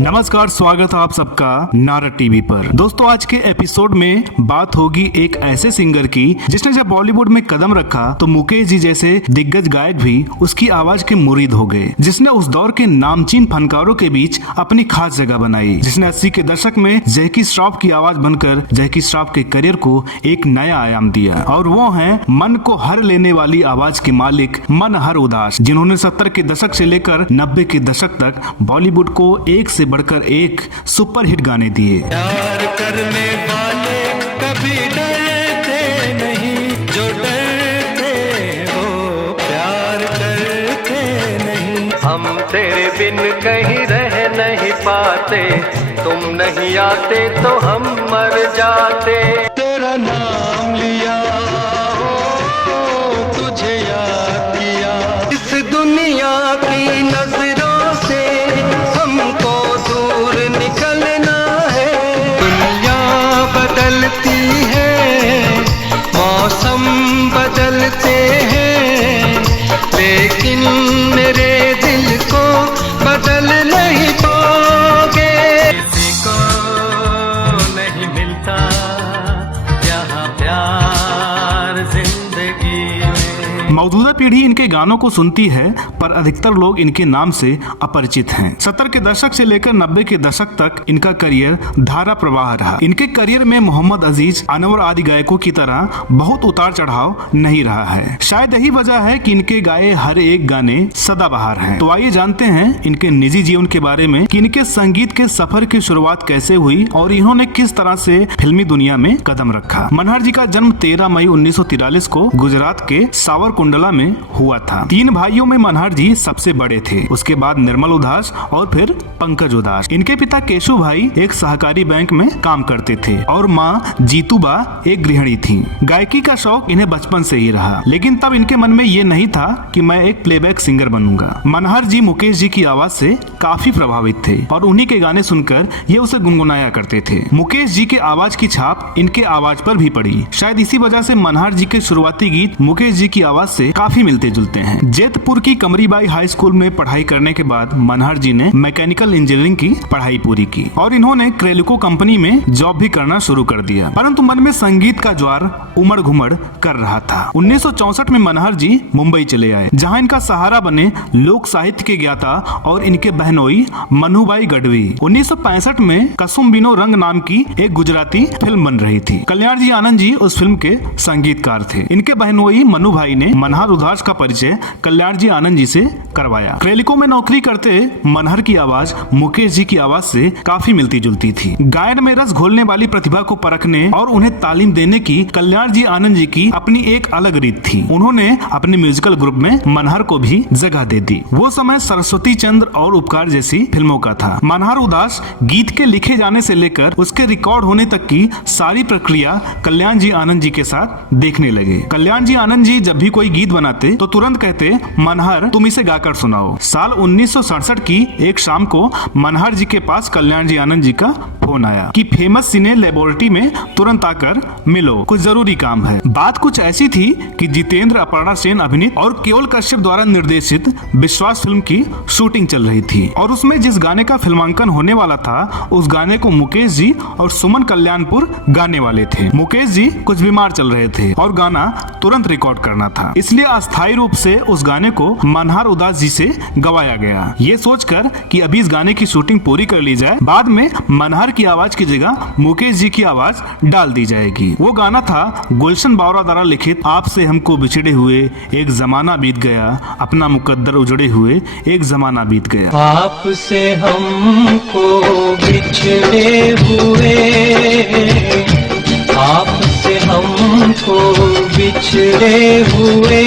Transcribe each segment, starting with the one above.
नमस्कार, स्वागत है आप सबका नारद टीवी पर। दोस्तों, आज के एपिसोड में बात होगी एक ऐसे सिंगर की जिसने जब बॉलीवुड में कदम रखा तो मुकेश जी जैसे दिग्गज गायक भी उसकी आवाज के मुरीद हो गए, जिसने उस दौर के नामचीन फनकारों के बीच अपनी खास जगह बनाई, जिसने 80 के दशक में जैकी श्रॉफ की आवाज बनकर जैकी श्रॉफ के करियर को एक नया आयाम दिया। और वो है मन को हर लेने वाली आवाज के मालिक मनहर उदास, जिन्होंने 70 के दशक से लेकर 90 के दशक तक बॉलीवुड को एक से बढ़कर एक सुपरहिट गाने दिए। प्यार करने वाले कभी डरते नहीं, जो डरते वो प्यार करते नहीं। हम तेरे बिन कहीं रह नहीं पाते, तुम नहीं आते तो हम मर जाते। तेरा नाम लिया, तुझे याद किया, इस दुनिया की नजरों से हमको दूर निकलना है। दुनिया बदलती है, मौसम बदलते हैं, लेकिन मेरे दिल को बदल नहीं पाओगे। किसी को नहीं मिलता यहाँ प्यार जिंदगी में। मौजूदा पीढ़ी इनके गानों को सुनती है, पर अधिकतर लोग इनके नाम से अपरिचित हैं। 70 के दशक से लेकर 90 के दशक तक इनका करियर धारा प्रवाह रहा। इनके करियर में मोहम्मद अजीज, अनवर आदि गायकों की तरह बहुत उतार चढ़ाव नहीं रहा है। शायद यही वजह है कि इनके गाए हर एक गाने सदाबहार हैं। तो आइए जानते हैं इनके निजी जीवन के बारे में कि इनके संगीत के सफर की शुरुआत कैसे हुई और इन्होंने किस तरह से फिल्मी दुनिया में कदम रखा। मनहर जी का जन्म 13 मई 1943 को गुजरात के सावरकुंडला में हुआ था। 3 भाइयों में मनहर जी सबसे बड़े थे, उसके बाद निर्मल उदास और फिर पंकज उदास। इनके पिता केशु भाई एक सहकारी बैंक में काम करते थे और माँ जीतूबा एक गृहिणी थी। गायकी का शौक इन्हें बचपन से ही रहा, लेकिन तब इनके मन में ये नहीं था कि मैं एक प्लेबैक सिंगर बनूंगा। मनहर जी मुकेश जी की आवाज से काफी प्रभावित थे और उन्हीं के गाने सुनकर ये उसे गुनगुनाया करते थे। मुकेश जी के आवाज की छाप इनके आवाज पर भी पड़ी। शायद इसी वजह से मनहर जी के शुरुआती गीत मुकेश जी की आवाज से काफी मिलते जुलते हैं। जैतपुर की कमरीबाई हाई स्कूल में पढ़ाई करने के बाद मनहर जी ने मैकेनिकल इंजीनियरिंग की पढ़ाई पूरी की और इन्होंने क्रेलिको कंपनी में जॉब भी करना शुरू कर दिया, परंतु मन में संगीत का ज्वार उमड़ घुमड़ कर रहा था। 1964 में मनहर जी मुंबई चले आए, जहां इनका सहारा बने लोक साहित्य के ज्ञाता और इनके बहनोई मनुबाई गढ़वी। 1965 में कसुम बिनो रंग नाम की एक गुजराती फिल्म बन रही थी। कल्याण जी आनंद जी उस फिल्म के संगीतकार थे। इनके बहनोई मनु भाई ने मनहर उदास का परिचय कल्याण जी आनंद जी से करवाया। क्रेलिको में नौकरी करते मनहर की आवाज मुकेश जी की आवाज से काफी मिलती जुलती थी। गायन में रस घोलने वाली प्रतिभा को परखने और उन्हें तालीम देने की कल्याण जी आनंद जी की अपनी एक अलग रीत थी। उन्होंने अपने म्यूजिकल ग्रुप में मनहर को भी जगह दे दी। वो समय सरस्वती चंद्र और उपकार जैसी फिल्मों का था। मनहर उदास गीत के लिखे जाने से लेकर उसके रिकॉर्ड होने तक की सारी प्रक्रिया कल्याण जी आनंद जी के साथ देखने लगे। कल्याण जी आनंद जी जब भी कोई गीत बनाते तो तुरंत कहते, मनहर तुम इसे गाकर सुनाओ। साल 1967 की एक शाम को मनहर जी के पास कल्याण जी आनंद जी का फोन आया कि फेमस सिने लेबोरेटरी में तुरंत आकर मिलो, कुछ जरूरी काम है। बात कुछ ऐसी थी कि जितेंद्र अपर्णा सेन अभिनीत और केवल कश्यप द्वारा निर्देशित विश्वास फिल्म की शूटिंग चल रही थी और उसमें जिस गाने का फिल्मांकन होने वाला था उस गाने को मुकेश जी और सुमन कल्याणपुर गाने वाले थे। मुकेश जी कुछ बीमार चल रहे थे और गाना तुरंत रिकॉर्ड करना था, इसलिए अस्थायी रूप से उस गाने को मनहर उदास जी से गवाया गया, ये सोचकर कि अभी इस गाने की शूटिंग पूरी कर ली जाए, बाद में मनहर की आवाज की जगह मुकेश जी की आवाज डाल दी जाएगी। वो गाना था गुलशन बावरा द्वारा लिखित आपसे हमको बिछड़े हुए एक जमाना बीत गया, अपना मुकद्दर उजड़े हुए एक जमाना बीत गया। आपसे हमको बिछड़े हुए, आपसे हमको बिछड़े हुए।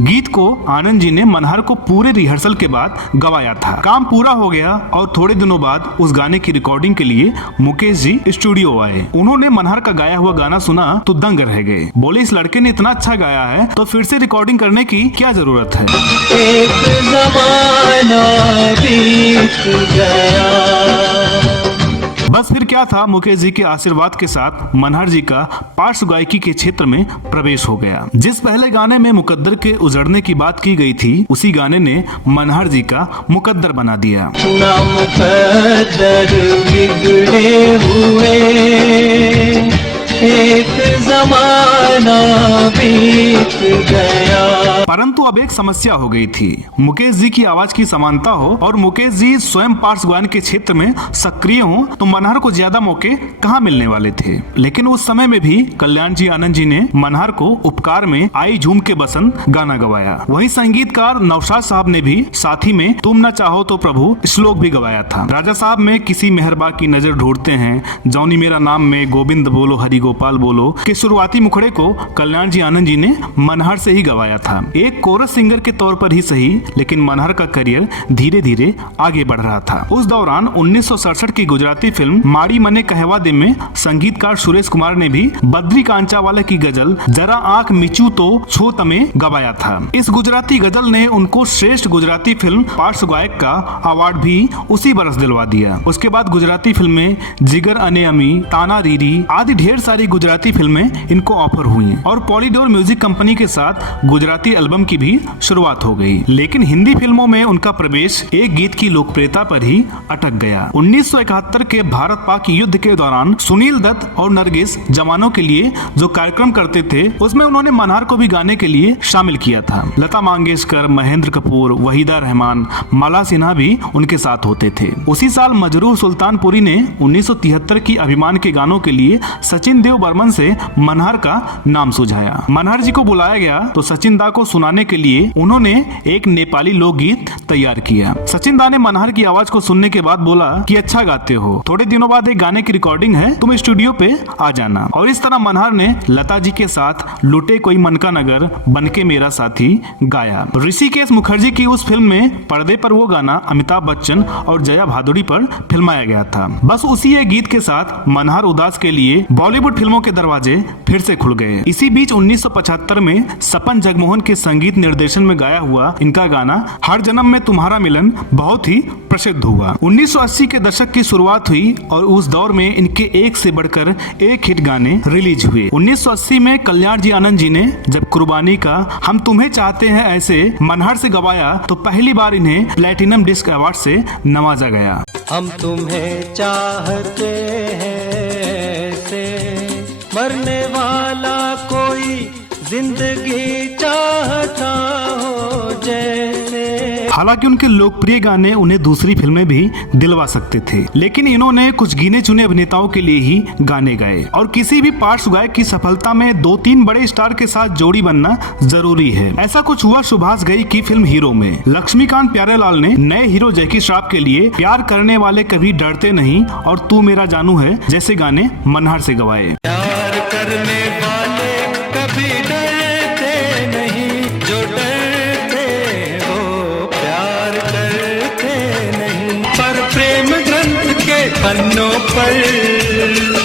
गीत को आनंद जी ने मनहर को पूरे रिहर्सल के बाद गवाया था। काम पूरा हो गया और थोड़े दिनों बाद उस गाने की रिकॉर्डिंग के लिए मुकेश जी स्टूडियो आए। उन्होंने मनहर का गाया हुआ गाना सुना तो दंग रह गए। बोले, इस लड़के ने इतना अच्छा गाया है तो फिर से रिकॉर्डिंग करने की क्या जरूरत है। एक जमाना बीत गया। बस फिर क्या था, मुकेश जी के आशीर्वाद के साथ मनहर जी का पार्श्व गायकी के क्षेत्र में प्रवेश हो गया। जिस पहले गाने में मुकद्दर के उजड़ने की बात की गई थी, उसी गाने ने मनहर जी का मुकद्दर बना दिया। ना मुकद्दर बिगड़े हुए एक जमाना बीत गया। परंतु अब एक समस्या हो गई थी। मुकेश जी की आवाज की समानता हो और मुकेश जी स्वयं पार्श्व गायन के क्षेत्र में सक्रिय हो तो मनहर को ज्यादा मौके कहां मिलने वाले थे। लेकिन उस समय में भी कल्याण जी आनंद जी ने मनहर को उपकार में आई झूम के बसंत गाना गवाया। वहीं संगीतकार नौशाद साहब ने भी साथी में तुम न चाहो तो प्रभु श्लोक भी गवाया था। राजा साहब में किसी मेहरबा की नजर ढूंढते हैं, जौनी मेरा नाम में गोविंद बोलो हरि गोपाल बोलो के शुरुआती मुखड़े को कल्याण जी आनंद जी ने मनहर से ही गवाया था। एक कोरस सिंगर के तौर पर ही सही, लेकिन मनहर का करियर धीरे धीरे आगे बढ़ रहा था। उस दौरान 1967 की गुजराती फिल्म माड़ी मने कहवा दे में संगीतकार सुरेश कुमार ने भी बद्री कांचावाला की गजल जरा आंख मिचू तो छो तमे गवाया था। इस गुजराती गजल ने उनको श्रेष्ठ गुजराती फिल्म पार्श्व गायक का अवार्ड भी उसी बरस दिलवा दिया। उसके बाद गुजराती फिल्में जिगर अने अमी, ताना रीरी आदि ढेर सारी गुजराती फिल्में इनको ऑफर हुई और पॉलीडोर म्यूजिक कंपनी के साथ गुजराती एल्बम की भी शुरुआत हो गई। लेकिन हिंदी फिल्मों में उनका प्रवेश एक गीत की लोकप्रियता पर ही अटक गया। 1971 के भारत पाक युद्ध के दौरान सुनील दत्त और नरगिस जवानों के लिए जो कार्यक्रम करते थे, उसमें उन्होंने मनहर को भी गाने के लिए शामिल किया था। लता मंगेशकर, महेंद्र कपूर, वहीदा रहमान, माला सिन्हा भी उनके साथ होते थे। उसी साल मजरूह सुल्तानपुरी ने 1973 की अभिमान के गानों के लिए सचिन देव बर्मन से मनहर का नाम सुझाया। मनहर जी को बुलाया गया तो सचिन दा को सुनाने के लिए उन्होंने एक नेपाली लोकगीत तैयार किया। सचिन दा ने मनहर की आवाज को सुनने के बाद बोला कि अच्छा गाते हो, थोड़े दिनों बाद एक गाने की रिकॉर्डिंग है, तुम स्टूडियो पे आ जाना। और इस तरह मनहर ने लता जी के साथ लुटे कोई मन का नगर, बनके मेरा साथी गाया। ऋषिकेश मुखर्जी की उस फिल्म में पर्दे पर वो गाना अमिताभ बच्चन और जया भादुड़ी पर फिल्माया गया था। बस उसी एक गीत के साथ मनहर उदास के लिए बॉलीवुड फिल्मों के दरवाजे फिर से खुल गए। इसी बीच 1975 में सपन जगमोहन के संगीत निर्देशन में गाया हुआ इनका गाना हर जन्म में तुम्हारा मिलन बहुत ही प्रसिद्ध हुआ। 1980 के दशक की शुरुआत हुई और उस दौर में इनके एक से बढ़कर एक हिट गाने रिलीज हुए। 1980 में कल्याण जी आनंद जी ने जब कुर्बानी का हम तुम्हें चाहते हैं ऐसे मनहर से गवाया तो पहली बार इन्हें प्लेटिनम डिस्क अवार्ड से नवाजा गया। हम तुम्हें चाहते हैं ऐसे, मरने वाला कोई जिंदगी चाहता हो जैसे। हालांकि उनके लोकप्रिय गाने उन्हें दूसरी फिल्में भी दिलवा सकते थे, लेकिन इन्होंने कुछ गिने चुने अभिनेताओं के लिए ही गाने गाए। और किसी भी पार्श्व गायक की सफलता में 2-3 बड़े स्टार के साथ जोड़ी बनना जरूरी है। ऐसा कुछ हुआ सुभाष घई की फिल्म हीरो में। लक्ष्मीकांत प्यारेलाल ने नए हीरो जैकी श्रॉफ के लिए प्यार करने वाले कभी डरते नहीं और तू मेरा जानू है जैसे गाने मनहर से गवाए। प्यार करने वाले कभी डरते नहीं, जो डरते वो प्यार करते नहीं। पर प्रेम ग्रंथ के पन्नों पर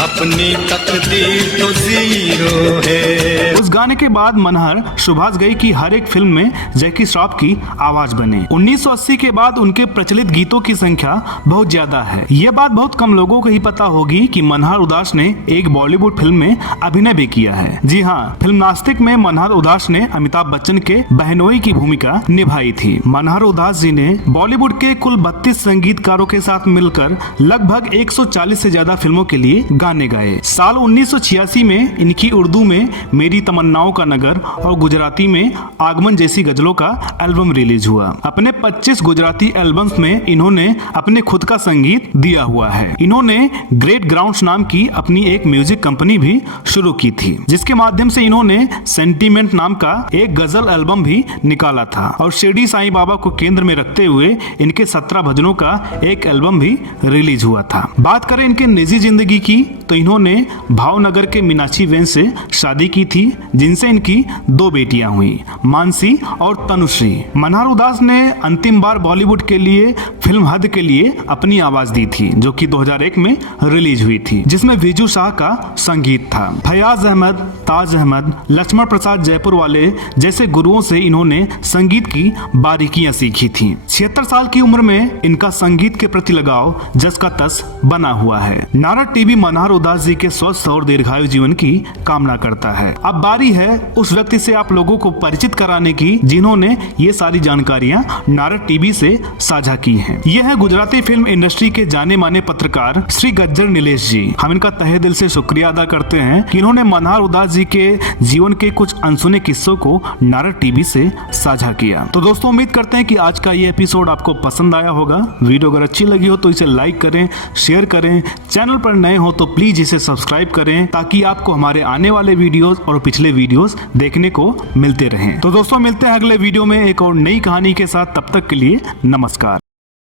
अपनी तकदीर तो जीरो है। उस गाने के बाद मनहर सुभाष घई की हर एक फिल्म में जैकी श्रॉफ की आवाज बने। 1980 के बाद उनके प्रचलित गीतों की संख्या बहुत ज्यादा है। ये बात बहुत कम लोगों को ही पता होगी कि मनहर उदास ने एक बॉलीवुड फिल्म में अभिनय भी किया है। जी हाँ, फिल्म नास्तिक में मनहर उदास ने अमिताभ बच्चन के बहनोई की भूमिका निभाई थी। मनहर उदास जी ने बॉलीवुड के कुल 32 संगीतकारों के साथ मिलकर लगभग 140 से ज्यादा फिल्मों के लिए गाने गाए। साल 1986 में इनकी उर्दू में मेरी तमन्नाओं का नगर और गुजराती में आगमन जैसी गजलों का एल्बम रिलीज हुआ। अपने 25 गुजराती एल्बम्स में इन्होंने अपने खुद का संगीत दिया हुआ है। इन्होंने ग्रेट ग्राउंड्स नाम की अपनी एक म्यूजिक कंपनी भी शुरू की थी, जिसके माध्यम से इन्होंने सेंटीमेंट नाम का एक गजल एल्बम भी निकाला था। और शिरडी साईं बाबा को केंद्र में रखते हुए इनके 17 भजनों का एक एल्बम भी रिलीज हुआ था। बात करें इनके निजी जिंदगी की तो इन्होंने भावनगर के मीनाक्षी वेन से शादी की थी, जिनसे इनकी 2 बेटियां हुई, मानसी और तनुश्री। मनहर उदास ने अंतिम बार बॉलीवुड के लिए फिल्म हद के लिए अपनी आवाज दी थी, जो कि 2001 में रिलीज हुई थी, जिसमें विजू शाह का संगीत था। फयाज अहमद, ताज अहमद, लक्ष्मण प्रसाद जयपुर वाले जैसे गुरुओं से इन्होंने संगीत की बारीकियां सीखी थी। 76 साल की उम्र में इनका संगीत के प्रति लगाव जस का तस बना हुआ है। नारद टीवी मनहर उदास जी के स्वस्थ और दीर्घायु जीवन की कामना करता है। अब बारी है उस व्यक्ति से आप लोगों को परिचित कराने की जिन्होंने ये सारी जानकारियां नारद टीवी से साझा की हैं। यह है गुजराती फिल्म इंडस्ट्री के जाने माने पत्रकार श्री गज्जर नीलेश जी। हम इनका तहे दिल से शुक्रिया अदा करते हैं कि इन्होंने मनहर उदास जी के जीवन के कुछ अनसुने किस्सों को नारद टीवी से साझा किया। तो दोस्तों उम्मीद करते हैं कि आज का ये एपिसोड आपको पसंद आया होगा। वीडियो अगर अच्छी लगी हो तो इसे लाइक करें, शेयर करें। चैनल पर नए हो तो प्लीज इसे सब्सक्राइब करें ताकि आपको हमारे आने वाले वीडियोस और पिछले वीडियोस देखने को मिलते रहें। तो दोस्तों मिलते हैं अगले वीडियो में एक और नई कहानी के साथ। तब तक के लिए नमस्कार।